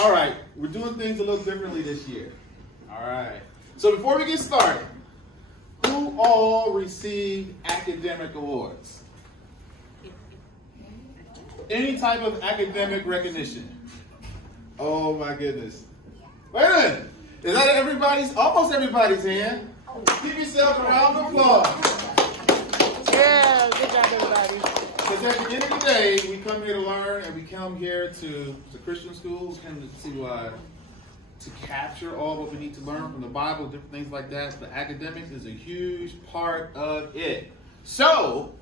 All right, we're doing things a little differently this year. All right. So before we get started, who all received academic awards? Any type of academic recognition? Oh my goodness. Wait a minute. Is that everybody's, almost everybody's hand? Give yourself a round of applause. Yeah, good job, everybody. Because at the end of the day, we come here to learn, and we come here to Christian schools, to capture all what we need to learn from the Bible, different things like that. The academics is a huge part of it. So,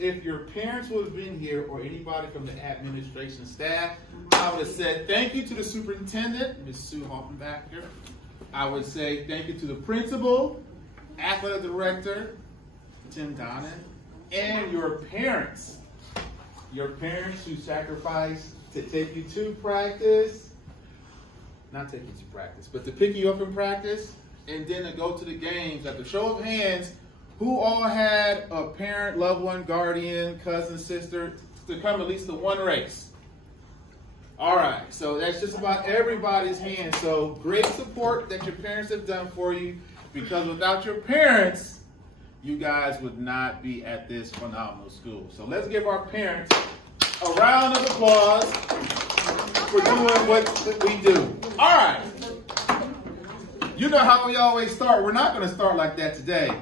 if your parents would have been here or anybody from the administration staff, I would have said thank you to the superintendent, Ms. Sue Hoffenbacher. I would say thank you to the principal, athletic director, Tim Donnan, and your parents. Your parents who sacrificed to take you to practice. Not take you to practice, but to pick you up in practice, and then to go to the games. At the show of hands, who all had a parent, loved one, guardian, cousin, sister to come at least to one race? All right, so that's just about everybody's hand. So great support that your parents have done for you, because without your parents, you guys would not be at this phenomenal school. So let's give our parents a round of applause for doing what we do. All right. You know how we always start. We're not going to start like that today.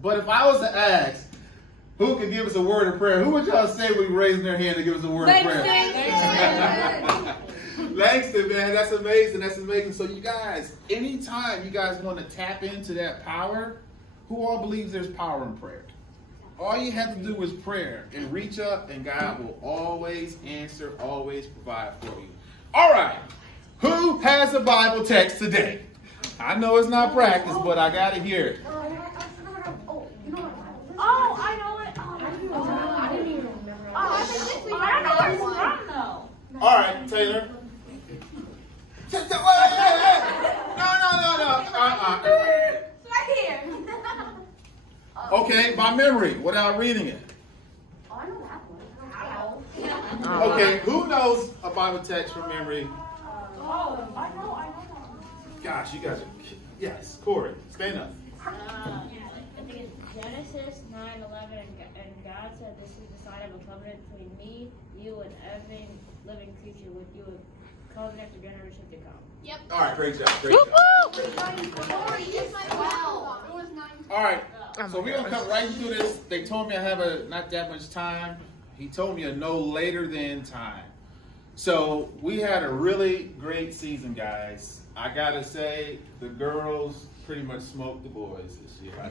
But if I was to ask, who could give us a word of prayer? Who would y'all say would be raising their hand to give us a word of prayer? Langston, man, that's amazing. That's amazing. So you guys, anytime you guys want to tap into that power, who all believes there's power in prayer? All you have to do is prayer and reach up, and God will always answer, always provide for you. All right. Who has a Bible text today? I know it's not practice, but I got to hear it. Oh, I know it. I didn't even remember. I don't know where it's from, though. All right, Taylor. No. It's right here. Okay, by memory, without reading it. Oh, I know that one. Okay, who knows a Bible text from memory? Oh, I know. Gosh, you guys are... Yes, Corey, stand up. I think it's Genesis 9:11, and God said, "This is the sign of a covenant between me, you, and every living creature with you, a covenant for generations to come." Yep. All right, great job, great job. All right, so we're going to cut right through this. They told me I have not that much time. He told me a no later than time. So we had a really great season, guys. I got to say, the girls pretty much smoked the boys this year. I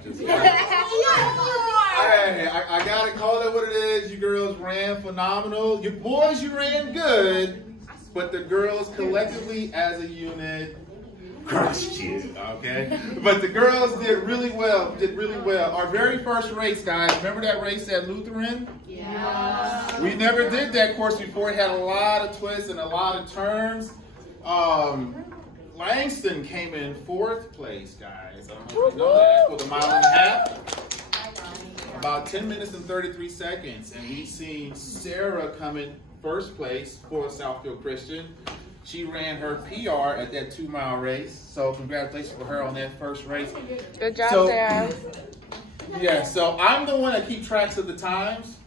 got to call it what it is. You girls ran phenomenal. You boys, you ran good. But the girls collectively as a unit crushed you, okay? But the girls did really well, Our very first race, guys, remember that race at Lutheran? Yeah. We never did that course before. It had a lot of twists and a lot of turns. Langston came in 4th place, guys. I don't know if you know that, with a mile and a half. About 10 minutes and 33 seconds. And we seen Sarah come in 1st place for Southfield Christian. She ran her PR at that 2-mile race. So congratulations for her on that first race. Good job, Sarah. Yeah, so I'm the one that keeps tracks of the times.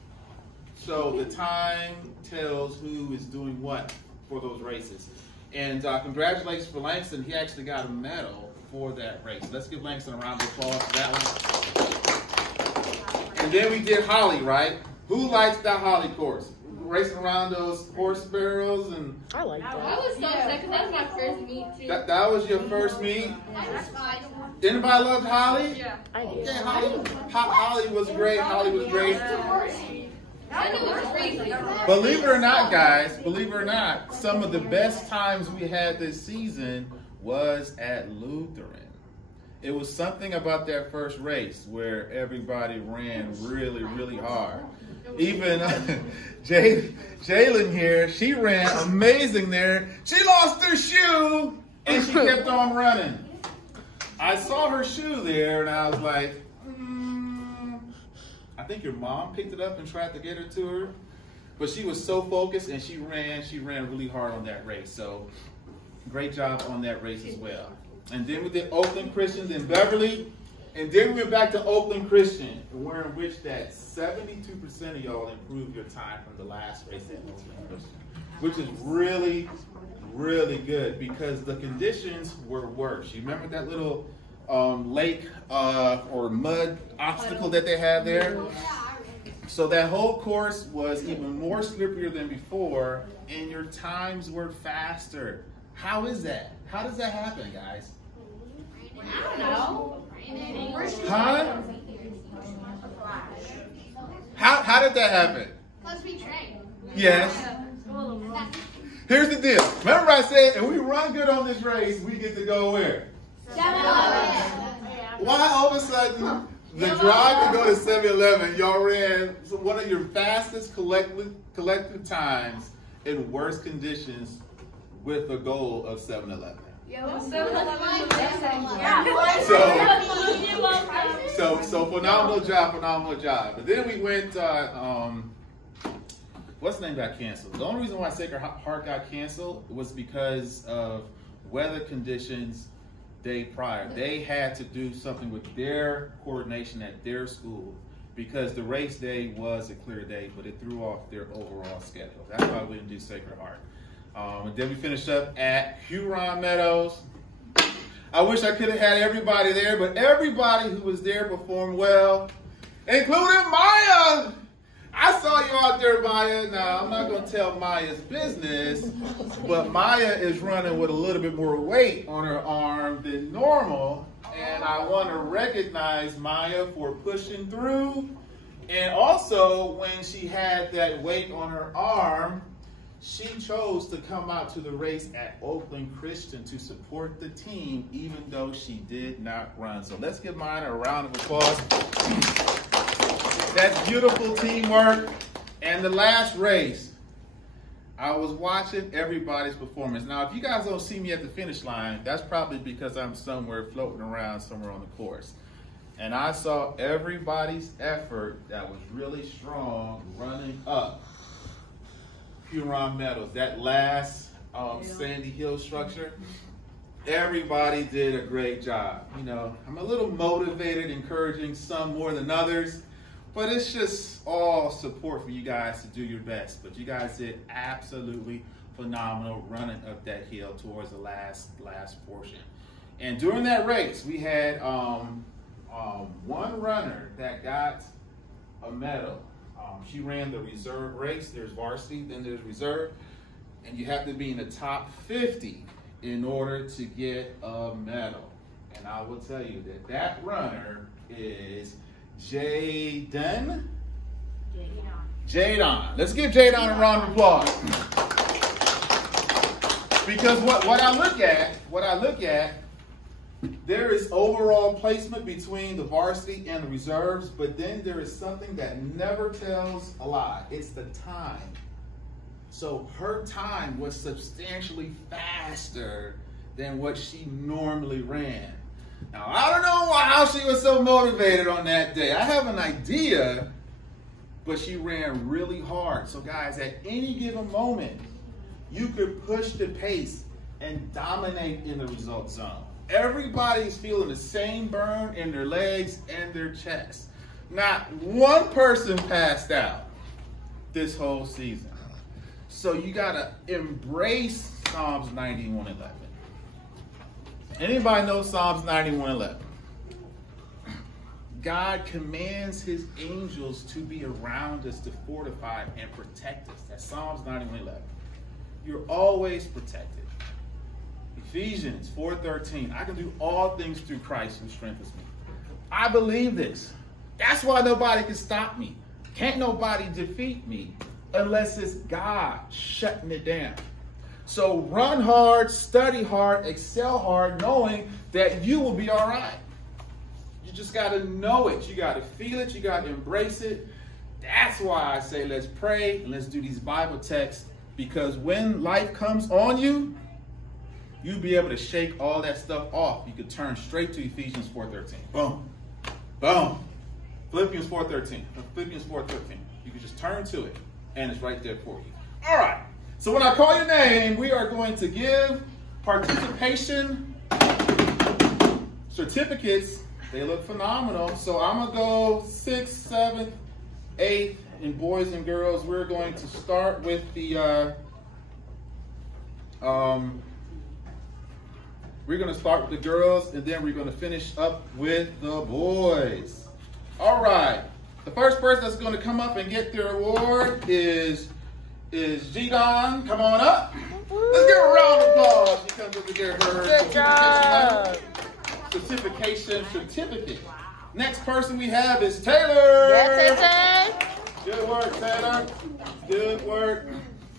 So the time tells who is doing what for those races. And congratulations for Langston. He actually got a medal for that race. Let's give Langston a round of applause for that one. And then we did Holly, right? Who likes that Holly course? Racing around those horse barrels and... I like that. I was so sick because that was my first meet, too. That was your first meet? That's fine. Anybody love Holly? Yeah. I did. Okay, Holly was great. Holly was great. Believe it or not, guys, believe it or not, some of the best times we had this season was at Lutheran. It was something about that first race where everybody ran really, really hard. Even Jalen here, she ran amazing there. She lost her shoe and she kept on running. I saw her shoe there and I was like, I think your mom picked it up and tried to get it to her. But she was so focused, and she ran really hard on that race. So great job on that race as well. And then we did Oakland Christian, then Beverly, and then we went back to Oakland Christian, where in which that 72% of y'all improved your time from the last race at Oakland Christian, which is really, really good because the conditions were worse. You remember that little lake or mud obstacle that they had there? So that whole course was even more slipperier than before, and your times were faster. How is that? How does that happen, guys? I don't know. Huh? How did that happen? Plus we train. Yes. Here's the deal. Remember I said, if we run good on this race, we get to go where? 7-Eleven. Why all of a sudden the drive to go to 7-Eleven, y'all ran one of your fastest collective times in worse conditions with the goal of 7-Eleven? So phenomenal job. But then we went, what's the name got canceled? The only reason why Sacred Heart got canceled was because of weather conditions day prior. They had to do something with their coordination at their school because the race day was a clear day, but it threw off their overall schedule. That's why we didn't do Sacred Heart. And then we finished up at Huron Meadows. I wish I could have had everybody there, but everybody who was there performed well, including Maya. I saw you out there, Maya. Now, I'm not going to tell Maya's business, but Maya is running with a little bit more weight on her arm than normal, and I want to recognize Maya for pushing through. And also, when she had that weight on her arm, she chose to come out to the race at Oakland Christian to support the team, even though she did not run. So let's give Maya a round of applause. That's beautiful teamwork. And the last race, I was watching everybody's performance. Now, if you guys don't see me at the finish line, that's probably because I'm somewhere floating around somewhere on the course. And I saw everybody's effort that was really strong running up Huron Meadows, that last Sandy Hill structure. Everybody did a great job. You know, I'm a little motivated, encouraging some more than others, but it's just all support for you guys to do your best. But you guys did absolutely phenomenal running up that hill towards the last portion. And during that race, we had one runner that got a medal. She ran the reserve race. There's varsity, then there's reserve. And you have to be in the top 50 in order to get a medal. And I will tell you that runner is Jadon. Let's give Jadon a round of applause. Because what I look at, there is overall placement between the varsity and the reserves, but then there is something that never tells a lie. It's the time. So her time was substantially faster than what she normally ran. Now, I don't know how she was so motivated on that day. I have an idea, but she ran really hard. So guys, at any given moment, you could push the pace and dominate in the result zone. Everybody's feeling the same burn in their legs and their chest. Not one person passed out this whole season. So you gotta embrace Psalms 91:11. Anybody know Psalms 91:11? God commands his angels to be around us to fortify and protect us. That's Psalms 91:11. You're always protected. Ephesians 4:13, I can do all things through Christ who strengthens me. I believe this. That's why nobody can stop me. Can't nobody defeat me unless it's God shutting it down. So run hard, study hard, excel hard, knowing that you will be all right. You just got to know it. You got to feel it. You got to embrace it. That's why I say let's pray and let's do these Bible texts, because when life comes on you, you'll be able to shake all that stuff off. You could turn straight to Ephesians 4:13. Boom. Boom. Philippians 4:13. Philippians 4:13. You could just turn to it. and it's right there for you. All right. So when I call your name, we are going to give participation certificates. They look phenomenal. So I'm going to go 6th, 7th, 8th, and boys and girls. We're going to start with the, we're going to start with the girls, and then we're going to finish up with the boys. All right. The first person that's going to come up and get their award is G-Don. Come on up. Let's give her a round of applause. She comes up to get her Good job. certification certificate. Next person we have is Taylor. Yes, Good work, Taylor. Good work.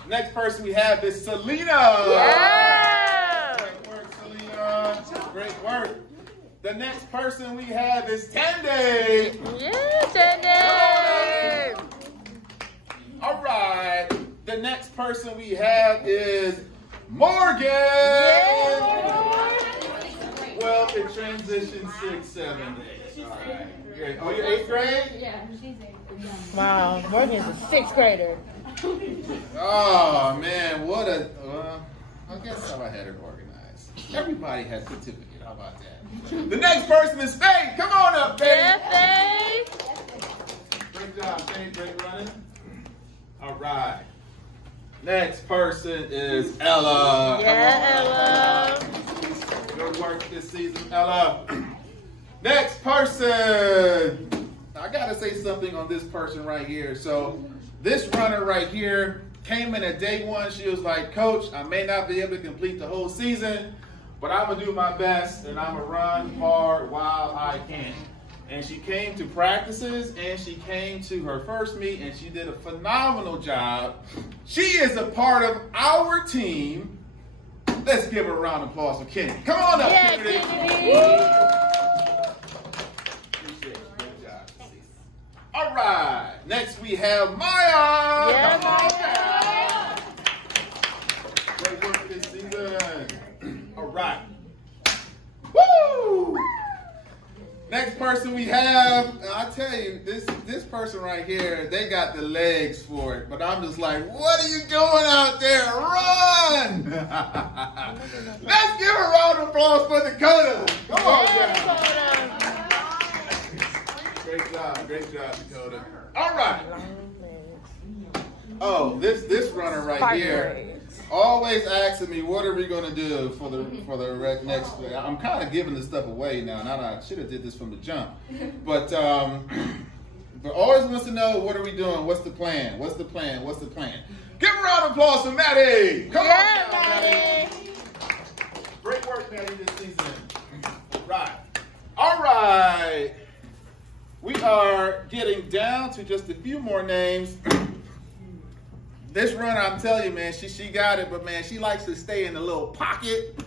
Next person we have is Selena. Yeah. Great work, Selena. Great work. The next person we have is Tandy. Yeah, Tandy. All right. The next person we have is Morgan. Well, in transition 6, 7, 8. All right. Great. Oh, you're 8th grade? Yeah, she's 8th grade. Wow, Morgan's a 6th grader. Oh, man. What a... I guess how I had it organized. Everybody has a certificate. How about that? The next person is Faith. Come on up, Faith. Yeah, Faith. Great job, Faith. Great running. All right. Next person is Ella. Yeah, Ella. Good work this season, Ella. Next person. I got to say something on this person right here. So this runner right here came in at day 1. She was like, Coach, I may not be able to complete the whole season, but I'm going to do my best, and I'm going to run hard while I can. And she came to practices, and she came to her first meet, and she did a phenomenal job. She is a part of our team. Let's give her a round of applause for Kenny. Come on up, Yeah, Kennedy. Kennedy. Appreciate it. Good job. All right. Next, we have Maya. Yeah, Come on. Great work this season. All right. Woo! Next person we have, I tell you, this person right here, they got the legs for it. But I'm just like, what are you doing out there? Run! Let's give a round of applause for Dakota. Come on, Dakota. Great job, Dakota. All right. Oh, this runner right here. Always asking me, what are we going to do for the next? I'm kind of giving this stuff away now. Not I should have did this from the jump, but always wants to know, what are we doing? What's the plan? What's the plan? What's the plan? Give a round of applause for Maddie. Come on, Maddie. Great work, Maddie, this season. Right. All right. We are getting down to just a few more names. This runner, I'm telling you, man, she got it, but man, she likes to stay in a little pocket.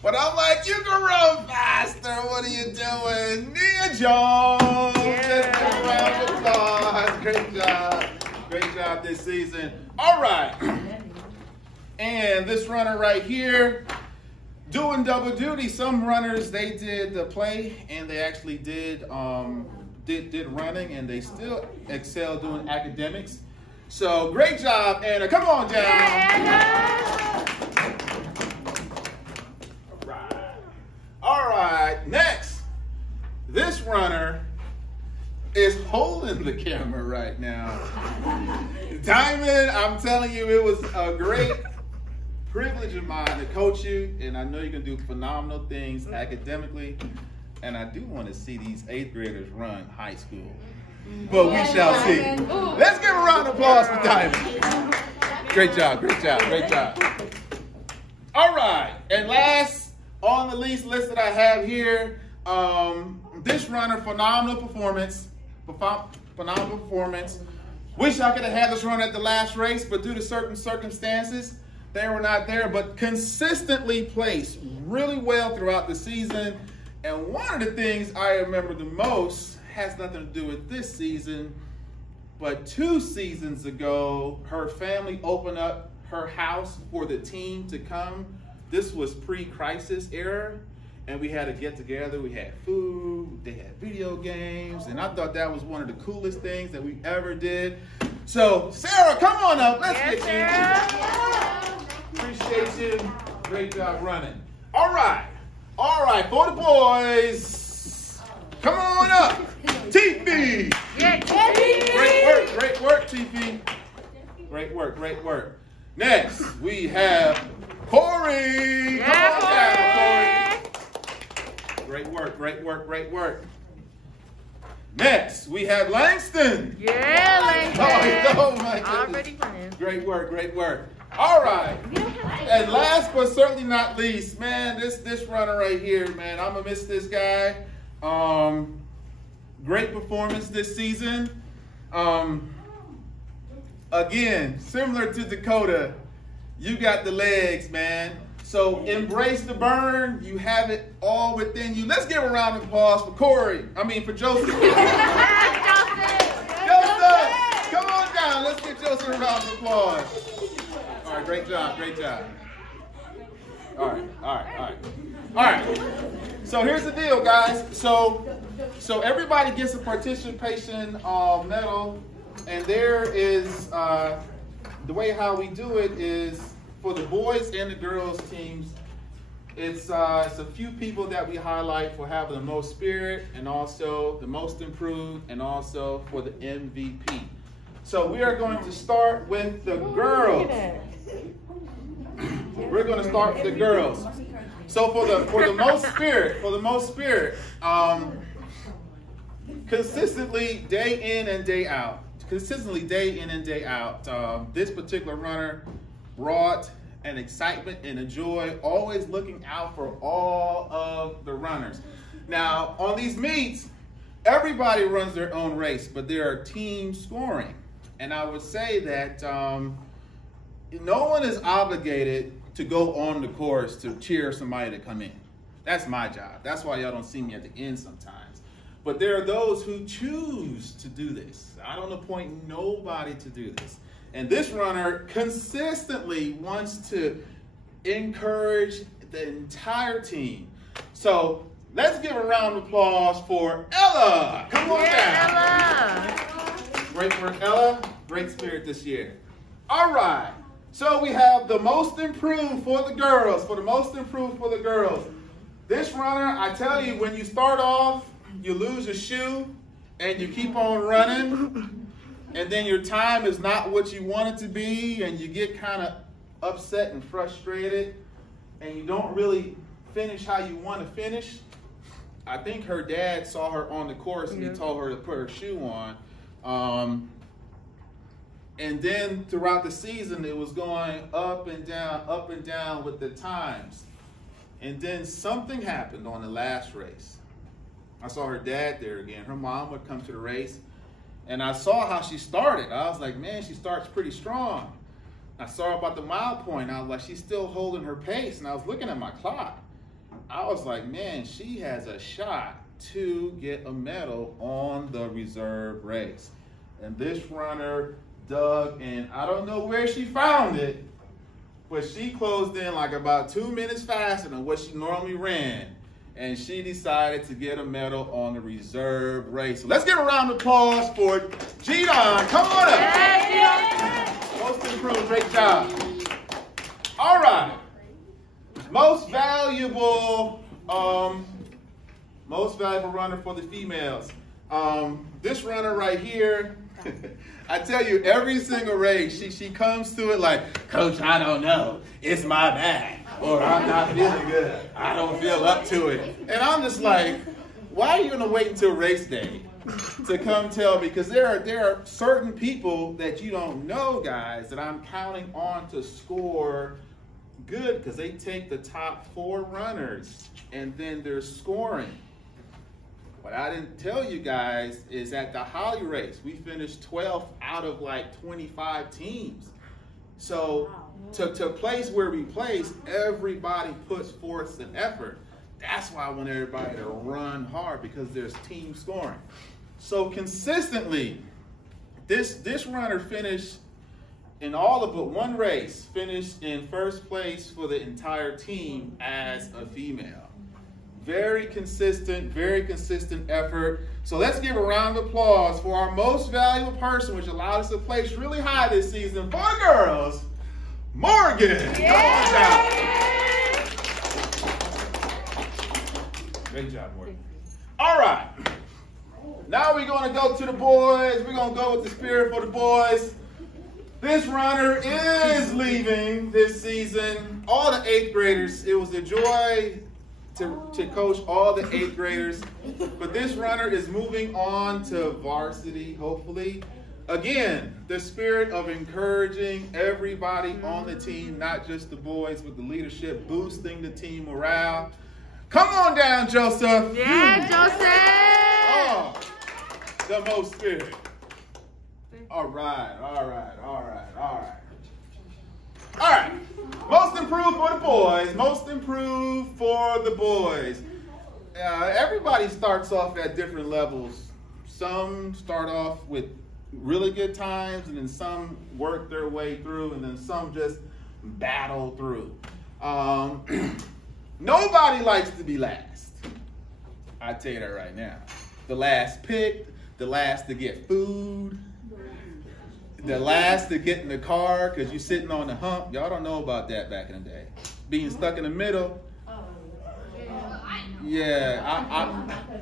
But I'm like, you can run faster. What are you doing? Nia Jones. Yeah. Round of applause. Great job. Great job this season. All right. And this runner right here, doing double duty. Some runners, they did the play and they actually did running, and they still excel doing academics. So great job, Anna. Come on down. Yeah, Anna. All right. Next, this runner is holding the camera right now. Diamond, I'm telling you, it was a great privilege of mine to coach you, and I know you can do phenomenal things academically. And I do want to see these 8th graders run high school. But we shall see. Let's give a round of applause for Diamond. Great job, great job, great job. All right, and last on the list that I have here, this runner, phenomenal performance. Wish I could have had this run at the last race, but due to certain circumstances, they were not there, but consistently placed really well throughout the season. And one of the things I remember the most has nothing to do with this season, but 2 seasons ago, her family opened up her house for the team to come. This was pre-crisis era, and we had a get-together. We had food, they had video games, and I thought that was one of the coolest things that we ever did. So, Sarah, come on up. Let's Yes, get Sarah. you. Appreciate you. Great job running. All right. All right, for the boys. Come on up. Tiffy. Yeah, Great work, Tiffy. Great work. Next, we have Corey. Come on down, Corey. Great work. Next, we have Langston. Yeah, Langston. Oh my goodness. Already running. Great work. All right. And last but certainly not least, man, this runner right here, man, I'm gonna miss this guy. Great performance this season. Again, similar to Dakota, you got the legs, man. So embrace the burn. You have it all within you. Let's give a round of applause for for Joseph. Joseph, come on down. Let's get Joseph a round of applause. All right, great job. All right. So here's the deal, guys. So everybody gets a participation medal, and there is the way how we do it is for the boys and the girls teams. It's a few people that we highlight for having the most spirit, and also the most improved, and also for the MVP. So we are going to start with the girls. We're going to start with the girls. So for the most spirit, consistently day in and day out, this particular runner brought an excitement and a joy, always looking out for all of the runners. Now, on these meets, everybody runs their own race, but there are team scoring. And I would say that no one is obligated to go on the course to cheer somebody to come in. That's my job. That's why y'all don't see me at the end sometimes. But there are those who choose to do this. I don't appoint nobody to do this. And this runner consistently wants to encourage the entire team. So let's give a round of applause for Ella. Come on down. Ella. Great work, Ella. Great spirit this year. All right. So we have the most improved for the girls. This runner, I tell you, when you start off, you lose a shoe and you keep on running. And then your time is not what you want it to be, and you get kind of upset and frustrated, and you don't really finish how you want to finish. I think her dad saw her on the course and he told her to put her shoe on. And then throughout the season, it was going up and down with the times. And then something happened on the last race. I saw her dad there again. Her mom would come to the race. And I saw how she started. I was like, man, she starts pretty strong. I saw about the mile point. I was like, she's still holding her pace. And I was looking at my clock. I was like, man, she has a shot to get a medal on the reserve race. And this runner dug, and I don't know where she found it, but she closed in like about 2 minutes faster than what she normally ran. And she decided to get a medal on the reserve race. So let's give a round of applause for G-Don. Come on up. Most improved, great job. All right. Most valuable runner for the females. This runner right here, I tell you, every single race, she comes to it like, Coach, I don't know. It's my bag. Or I'm not feeling good. I don't feel up to it. And I'm just like, why are you going to wait until race day to come tell me? Because there are certain people that you don't know, guys, that I'm counting on to score good because they take the top 4 runners and then they're scoring. What I didn't tell you guys is at the Holly race, we finished 12th out of like 25 teams. So to place where we place, everybody puts forth an effort. That's why I want everybody to run hard, because there's team scoring. So consistently, this runner finished in all of but one race, finished in first place for the entire team as a female. Very consistent effort. So let's give a round of applause for our most valuable person, which allowed us to place really high this season for girls, Morgan. Come on down. Great job, Morgan. All right. Now we're going to go to the boys. We're going to go with the spirit for the boys. This runner is leaving this season. All the 8th graders. It was a joy to coach all the 8th graders. But this runner is moving on to varsity, hopefully. Again, the spirit of encouraging everybody on the team, not just the boys, with the leadership, boosting the team morale. Come on down, Joseph. Yeah, Joseph. Oh, the most spirit. All right. Most improved for the boys. Most improved for the boys. Everybody starts off at different levels. Some start off with really good times, and then some work their way through, and then some just battle through. Nobody likes to be last. I tell you that right now. The last picked, the last to get food, the last to get in the car because you're sitting on the hump. Y'all don't know about that back in the day. Being stuck in the middle. Yeah,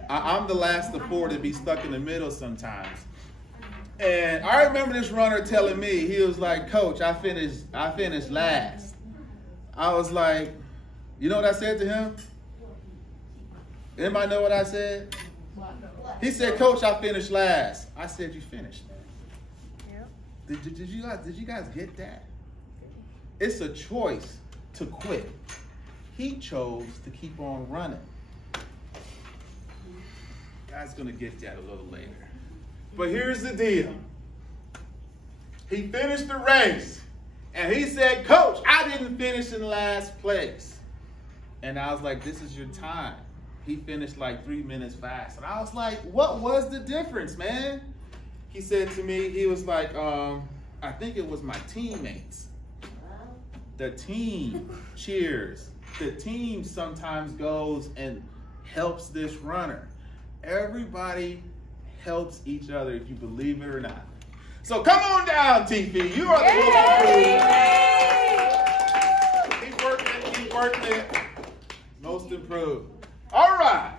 I'm the last of 4 to be stuck in the middle sometimes. And I remember this runner telling me, he was like, "Coach, I finished last." I was like, you know what I said to him? Anybody know what I said? He said, "Coach, I finished last." I said, "You finished." Yep. Did you guys get that? It's a choice to quit. He chose to keep on running. God's gonna get that a little later. But here's the deal. He finished the race, and he said, "Coach, I didn't finish in last place." And I was like, "This is your time." He finished like 3 minutes fast. And I was like, "What was the difference, man?" He said to me, he was like, "I think it was my teammates. The team cheers. The team sometimes goes and helps this runner. Everybody helps each other, if you believe it or not." So come on down, TP. You are the most improved. Keep working it. Most improved. All right.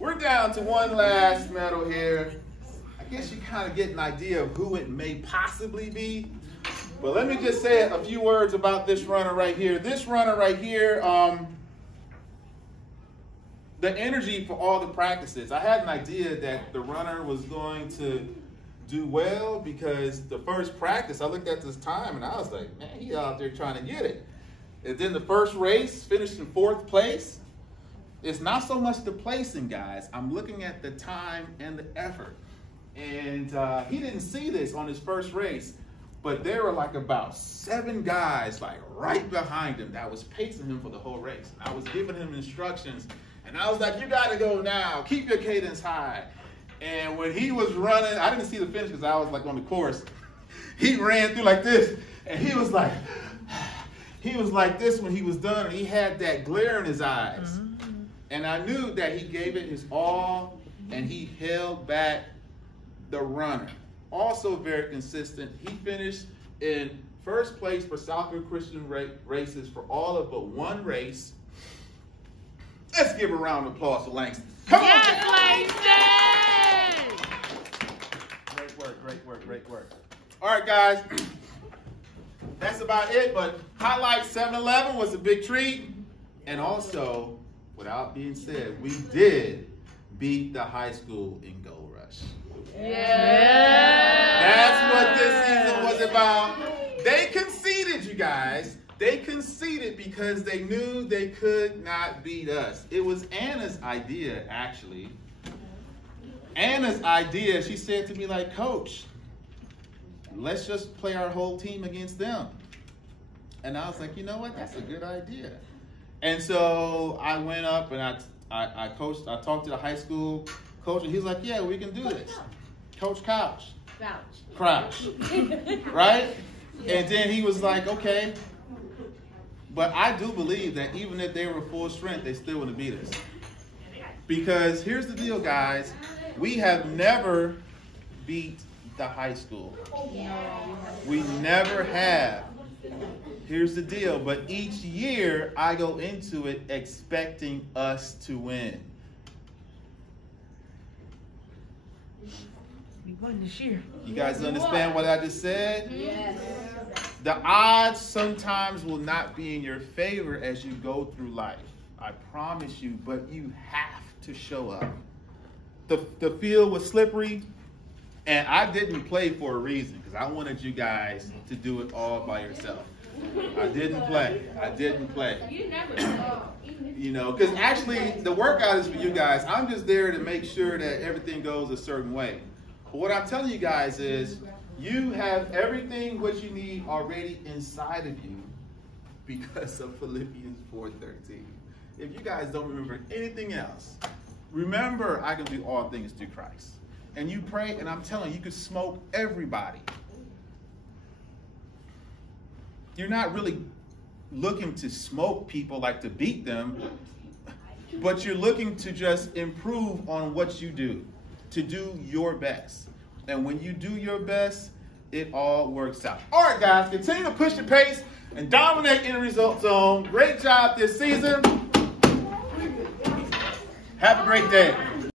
We're down to one last medal here. I guess you kind of get an idea of who it may possibly be. But let me just say a few words about this runner right here. This runner right here, the energy for all the practices. I had an idea that the runner was going to do well because the first practice, I looked at this time and I was like, man, he's out there trying to get it. And then the first race, finished in 4th place. It's not so much the placing, guys. I'm looking at the time and the effort. And he didn't see this on his first race, but there were like about 7 guys like right behind him that was pacing him for the whole race. And I was giving him instructions. And I was like, "You got to go now. Keep your cadence high." And when he was running, I didn't see the finish because I was like on the course. He ran through like this, and he was like this when he was done, and he had that glare in his eyes. And I knew that he gave it his all, and he held back the runner. Also very consistent. He finished in 1st place for Southfield Christian races for all of but 1 race. Let's give a round of applause for Langston. Come on. Langston! Great work. All right, guys. That's about it, but highlight 7-11 was a big treat. And also, without being said, we did beat the high school in Gold Rush. Yeah! That's what this season was about. They conceded, you guys. They conceded because they knew they could not beat us. It was Anna's idea, actually. Anna's idea, she said to me like, "Coach, let's just play our whole team against them." And I was like, you know what? That's a good idea. And so I went up and I coached. I talked to the high school coach, and he's like, "Yeah, we can do this." Coach Crouch. Right? And then he was like, "Okay, But I do believe that even if they were full strength, they still wouldn't beat us. Because here's the deal, guys. We have never beat the high school. We never have. Here's the deal. But each year, I go into it expecting us to win. We won this year. You guys understand what I just said? Yes. The odds sometimes will not be in your favor as you go through life. I promise you, but you have to show up. The field was slippery, and I didn't play for a reason because I wanted you guys to do it all by yourself. I didn't play. You never know. You know, because actually the workout is for you guys. I'm just there to make sure that everything goes a certain way. But what I'm telling you guys is you have everything what you need already inside of you because of Philippians 4:13. If you guys don't remember anything else, remember I can do all things through Christ. And you pray, and I'm telling you, you can smoke everybody. You're not really looking to smoke people like to beat them, but you're looking to just improve on what you do, to do your best. And when you do your best, it all works out. All right, guys, continue to push the pace and dominate in the result zone. Great job this season. Have a great day.